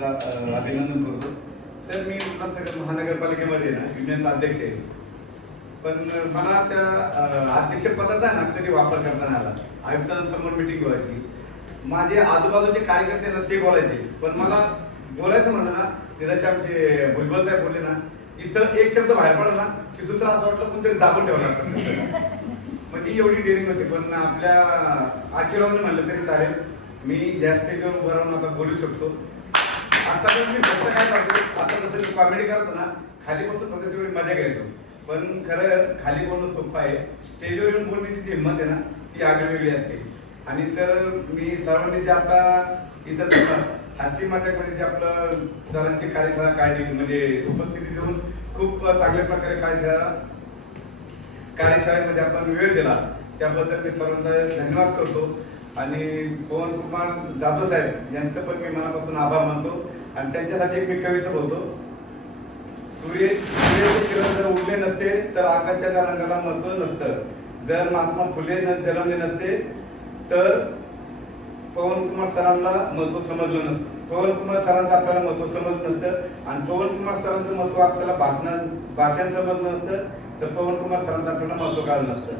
सरांचा अभिनंदन करतो. सर, मी उल्हासनगर महानगरपालिकेमध्ये ना युनियनचा अध्यक्ष आहे, पण मला त्या अध्यक्षपदाचा ना कधी वापर करताना आला. आयुक्तांसमोर मिटिंग व्हायची, माझे आजूबाजूचे कार्यकर्ते ना ते बोलायचे, पण मला बोलायचं म्हणलं ना ते जसे आमचे भुजबळ साहेब बोलले ना, इथं एक शब्द बाहेर पडला ना की दुसरा असं वाटलं कोणतरी दाबून ठेवणार. मग ती एवढी डेअरिंग होती, पण आपल्या आशीर्वादाने म्हणलं तरी चालेल, मी ज्या स्टेजवर उभं राहून आता बोलू शकतो. आता पण मी फक्त काय करतो, आता जसं मी कॉमेडी करतो ना, खाली बसून फक्त तेवढी मजा घ्यायचो, पण खरं खाली बोलणं सोपं आहे, स्टेजवर येऊन बोलण्याची जी हिंमत आहे ना ती आगळीवेगळी असते. आणि सर, मी सर्वांनी जे आता इथं हास्य माझ्याकडे जे आपलं सरांची कार्यशाळा काढली, म्हणजे उपस्थिती देऊन खूप चांगल्या प्रकारे कार्यशाळेमध्ये आपण वेळ दिला, त्याबद्दल मी सर्वांचा धन्यवाद करतो. आणि पवन कुमार जाधव साहेब यांचं पण मी मनापासून आभार मानतो. आणि त्यांच्यासाठी एक मी कविता बोलतो. सूर्याचे किरण जर उडले नसते तर आकाशाच्या रंगाला महत्व नसतं. जर महात्मा फुले जन्मले नसते तर पवन कुमार सरांना महत्व समजलं नसतं. पवन कुमार सरांचं आपल्याला महत्व समजलं नसतं, आणि पवन कुमार सरांचं महत्व आपल्याला भाषांचं समजलं नसतं, तर पवन कुमार सरांचं आपल्याला महत्व कळलं नसतं.